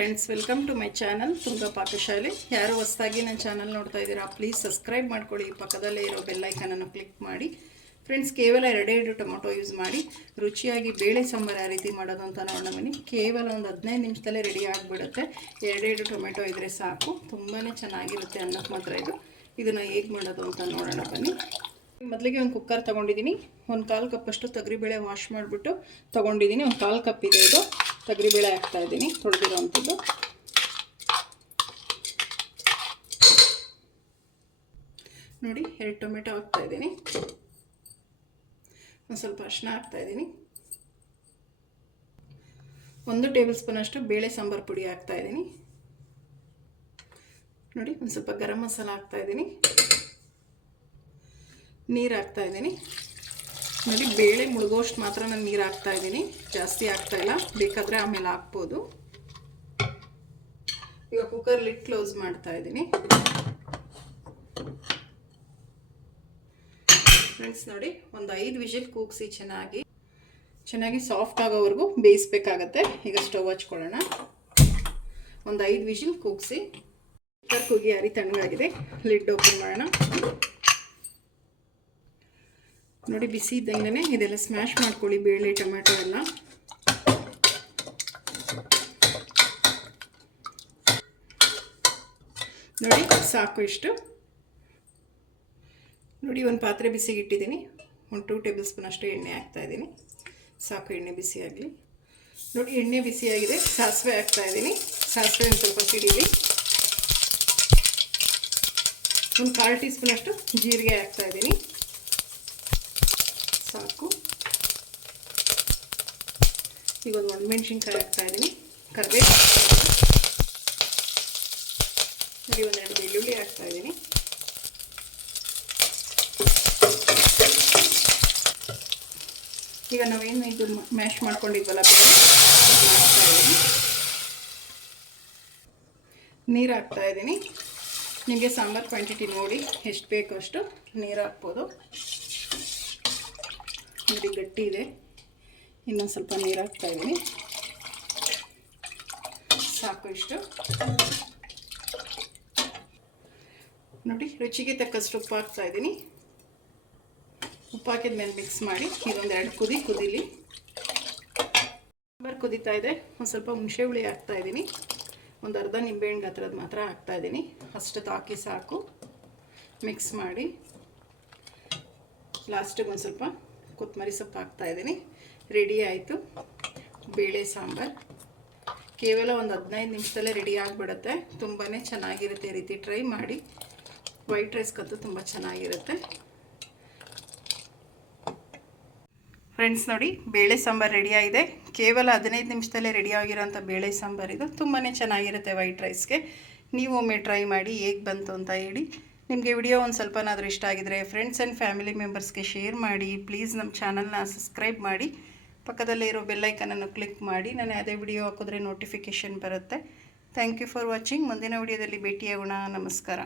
Friends welcome to my channel Tunga Pakashale ಯಾರು ಹೊಸದಾಗಿ ನನ್ನ ಚಾನಲ್ ನೋಡ್ತಾ ಇದ್ದೀರಾ ಪ್ಲೀಸ್ ಸಬ್ಸ್ಕ್ರೈಬ್ ಮಾಡ್ಕೊಳ್ಳಿ. ಪಕ್ಕದಲ್ಲೇ ಇರೋ ಬೆಲ್ಲೈಕನನ್ನು ಕ್ಲಿಕ್ ಮಾಡಿ. ಫ್ರೆಂಡ್ಸ್ ಕೇವಲ ಎರಡೆರಡು ಎರಡು ಟೊಮೊಟೊ ಯೂಸ್ ಮಾಡಿ. ರುಚಿಯಾಗಿ ಬೇಳೆ ಸಾಂಬಾರು ಯಾವ ರೀತಿ ಮಾಡೋದು ಅಂತ ನೋಡೋಣ ಬನ್ನಿ ಕೇವಲ ಒಂದು ಹದಿನೈದು ನಿಮಿಷದಲ್ಲೇ ರೆಡಿ ಆಗಿಬಿಡುತ್ತೆ. ಎರಡೆರಡು ಟೊಮೆಟೊ ಇದ್ದರೆ ಸಾಕು. ತುಂಬಾ ಚೆನ್ನಾಗಿರುತ್ತೆ ಅನ್ನಕ್ಕೆ ಮಾತ್ರ ಇದು. ಇದನ್ನು ಹೇಗೆ ಮಾಡೋದು ಅಂತ ನೋಡೋಣ, ಬನ್ನಿ. ಮೊದಲಿಗೆ ಒಂದು ಕುಕ್ಕರ್ ತೊಗೊಂಡಿದ್ದೀನಿ ಒಂದು ಕಾಲು ಕಪ್ಪಷ್ಟು ತೊಗರಿಬೇಳೆ ವಾಶ್ ಮಾಡಿಬಿಟ್ಟು ತೊಗೊಂಡಿದ್ದೀನಿ ಒಂದು ಕಾಲು ಕಪ್ ಇದೆ ಇದು. ತೊಗರಿಬೇಳೆ ಹಾಕ್ತಾ ಇದ್ದೀನಿ. ತೊಳೆದಿರೋವಂಥದ್ದು. ನೋಡಿ, ಎರಡು ಟೊಮೆಟೊ ಹಾಕ್ತಾ ಇದ್ದೀನಿ. ಒಂದು ಸ್ವಲ್ಪ ಅರಿಶಿನ ಹಾಕ್ತಾ ಇದ್ದೀನಿ. ಒಂದು ಟೇಬಲ್ ಸ್ಪೂನಷ್ಟು ಬೇಳೆ ಸಾಂಬಾರು ಪುಡಿ ಹಾಕ್ತಾ ಇದ್ದೀನಿ. ನೋಡಿ, ಒಂದು ಸ್ವಲ್ಪ ಗರಂ ಮಸಾಲ ಹಾಕ್ತಾ ಇದ್ದೀನಿ. ನೀರು ಹಾಕ್ತಾ ಇದ್ದೀನಿ. ನೋಡಿ, ಬೇಳೆ ಮುಳುಗೋಷ್ಟು ಮಾತ್ರ ನಾನು ನೀರು ಹಾಕ್ತಾ ಇದ್ದೀನಿ. ಜಾಸ್ತಿ ಹಾಕ್ತಾ ಇಲ್ಲ. ಬೇಕಾದರೆ ಆಮೇಲೆ ಹಾಕ್ಬೋದು. ಈಗ ಕುಕ್ಕರ್ ಲಿಟ್ ಕ್ಲೋಸ್ ಮಾಡ್ತಾ ಇದ್ದೀನಿ. ಫ್ರೆಂಡ್ಸ್ ನೋಡಿ, ಒಂದು ಐದು ವಿಷಲ್ ಕೂಗಿಸಿ ಚೆನ್ನಾಗಿ. ಚೆನ್ನಾಗಿ ಸಾಫ್ಟ್ ಆಗೋವರೆಗೂ ಬೇಯಿಸ್ಬೇಕಾಗತ್ತೆ. ಈಗ ಸ್ಟವ್ ಹಚ್ಕೊಳ್ಳೋಣ. ಒಂದು ಐದು ವಿಷಲ್ ಕೂಗಿಸಿ. ಕುಕ್ಕರ್ ಕುಗಿ ಹರಿ ತಣ್ಣಗಾಗಿದೆ ಲಿಡ್ ಓಪನ್ ಮಾಡೋಣ. ನೋಡಿ, ಬಿಸಿ ಇದ್ದಂಗೆ ಇದೆಲ್ಲ ಸ್ಮ್ಯಾಶ್ ಮಾಡ್ಕೊಳ್ಳಿ, ಬೇಳೆ, ಟೊಮೆಟೊ ಎಲ್ಲ. ನೋಡಿ, ಸಾಕು ಇಷ್ಟು. ನೋಡಿ, ಒಂದು ಪಾತ್ರೆ ಬಿಸಿಗೆ ಇಟ್ಟಿದ್ದೀನಿ. ಒಂದು ಟೂ ಟೇಬಲ್ ಸ್ಪೂನ್ ಅಷ್ಟು ಎಣ್ಣೆ ಹಾಕ್ತಾ ಇದ್ದೀನಿ. ಸಾಕು, ಎಣ್ಣೆ ಬಿಸಿಯಾಗಲಿ ನೋಡಿ, ಎಣ್ಣೆ ಬಿಸಿಯಾಗಿದೆ ಸಾಸಿವೆ ಹಾಕ್ತಾ ಇದ್ದೀನಿ. ಸಾಸಿವೆ ಒಂದು ಸ್ವಲ್ಪ ಸಿಡಿಲಿ. ಒಂದು ಕಾಲು ಟೀ ಸ್ಪೂನ್ ಅಷ್ಟು ಜೀರಿಗೆ ಹಾಕ್ತಾ ಇದ್ದೀನಿ. ಸಾಕು. ಈಗ ಒಂದು ಒಣಮೆಣ್ಸಿನ್ಕಾಯಿ ಹಾಕ್ತಾ ಇದ್ದೀನಿ. ಕರಿಬೇವು ನೋಡಿ ಒಂದೆರಡು ಬೆಳ್ಳುಳ್ಳಿ ಹಾಕ್ತಾ ಇದ್ದೀನಿ. ಈಗ ನಾವೇನು ಇದು ಮ್ಯಾಶ್ ಮಾಡ್ಕೊಂಡಿದ್ವಲ್ಲ ಇದ್ದೀನಿ. ನೀರು ಹಾಕ್ತಾ ಇದ್ದೀನಿ. ನಿಮಗೆ ಸಾಂಬಾರು ಕ್ವಾಂಟಿಟಿ ನೋಡಿ, ಎಷ್ಟು ಬೇಕು ಅಷ್ಟು ನೀರು ಹಾಕ್ಬೋದು. ನೋಡಿ ಗಟ್ಟಿ ಇದೆ. ಇನ್ನೊಂದು ಸ್ವಲ್ಪ ನೀರು ಹಾಕ್ತಾ ಇದ್ದೀನಿ ಸಾಕು ಇಷ್ಟು. ನೋಡಿ, ರುಚಿಗೆ ತಕ್ಕಷ್ಟು ಉಪ್ಪು ಹಾಕ್ತಾ ಇದ್ದೀನಿ ಉಪ್ಪು ಹಾಕಿದ ಮೇಲೆ ಮಿಕ್ಸ್ ಮಾಡಿ ಇದೊಂದು ಎರಡು ಕುದಿ ಕುದೀಲಿ. ಸಾಂಬಾರು ಕುದೀತಾ ಇದೆ. ಒಂದು ಸ್ವಲ್ಪ ಹುಣಸೆ ಹುಳಿ ಹಾಕ್ತಾ ಇದ್ದೀನಿ ಒಂದು ಅರ್ಧ ನಿಂಬೆಹಣ್ಣು ಹತ್ರದ ಮಾತ್ರ ಹಾಕ್ತಾ ಇದ್ದೀನಿ ಅಷ್ಟು ಹಾಕಿ ಸಾಕು. ಮಿಕ್ಸ್ ಮಾಡಿ. ಲಾಸ್ಟಿಗೆ ಒಂದು ಸ್ವಲ್ಪ ಕೊತ್ತಂಬರಿ ಸೊಪ್ಪು ಹಾಕ್ತಾ ಇದ್ದೀನಿ. ರೆಡಿ ಆಯಿತು. ಬೇಳೆ ಸಾಂಬಾರು. ಕೇವಲ ಒಂದು ಹದಿನೈದು ನಿಮಿಷದಲ್ಲೇ ರೆಡಿ ಆಗಿಬಿಡುತ್ತೆ. ತುಂಬಾ ಚೆನ್ನಾಗಿರುತ್ತೆ ಈ ರೀತಿ ಟ್ರೈ ಮಾಡಿ. ವೈಟ್ ರೈಸ್ಗಂತೂ ತುಂಬ ಚೆನ್ನಾಗಿರುತ್ತೆ. ಫ್ರೆಂಡ್ಸ್ ನೋಡಿ, ಬೇಳೆ ಸಾಂಬಾರು ರೆಡಿಯಾಗಿದೆ ಕೇವಲ ಹದಿನೈದು ನಿಮಿಷದಲ್ಲೇ ರೆಡಿ ಆಗಿರೋಂಥ ಬೇಳೆ ಸಾಂಬಾರು ಇದು ತುಂಬಾ ಚೆನ್ನಾಗಿರುತ್ತೆ ವೈಟ್ ರೈಸ್ಗೆ ನೀವು ಒಮ್ಮೆ ಟ್ರೈ ಮಾಡಿ ಹೇಗೆ ಬಂತು ಅಂತ ಹೇಳಿ. ನಿಮಗೆ ವಿಡಿಯೋ ಒಂದು ಸ್ವಲ್ಪನಾದರೂ ಇಷ್ಟ ಆಗಿದರೆ ಫ್ರೆಂಡ್ಸ್ ಆ್ಯಂಡ್ ಫ್ಯಾಮಿಲಿ ಮೆಂಬರ್ಸ್ಗೆ ಶೇರ್ ಮಾಡಿ ಪ್ಲೀಸ್ ನಮ್ಮ ಚಾನಲ್ನ ಸಬ್ಸ್ಕ್ರೈಬ್ ಮಾಡಿ. ಪಕ್ಕದಲ್ಲೇ ಇರೋ ಬೆಲ್ಲೈಕನನ್ನು ಕ್ಲಿಕ್ ಮಾಡಿ. ನಾನು ಅದೇ ವಿಡಿಯೋ ಹಾಕಿದ್ರೆ ನೋಟಿಫಿಕೇಷನ್ ಬರುತ್ತೆ. ಥ್ಯಾಂಕ್ ಯು ಫಾರ್ ವಾಚಿಂಗ್ ಮುಂದಿನ ವಿಡಿಯೋದಲ್ಲಿ ಭೇಟಿಯಾಗೋಣ. ನಮಸ್ಕಾರ.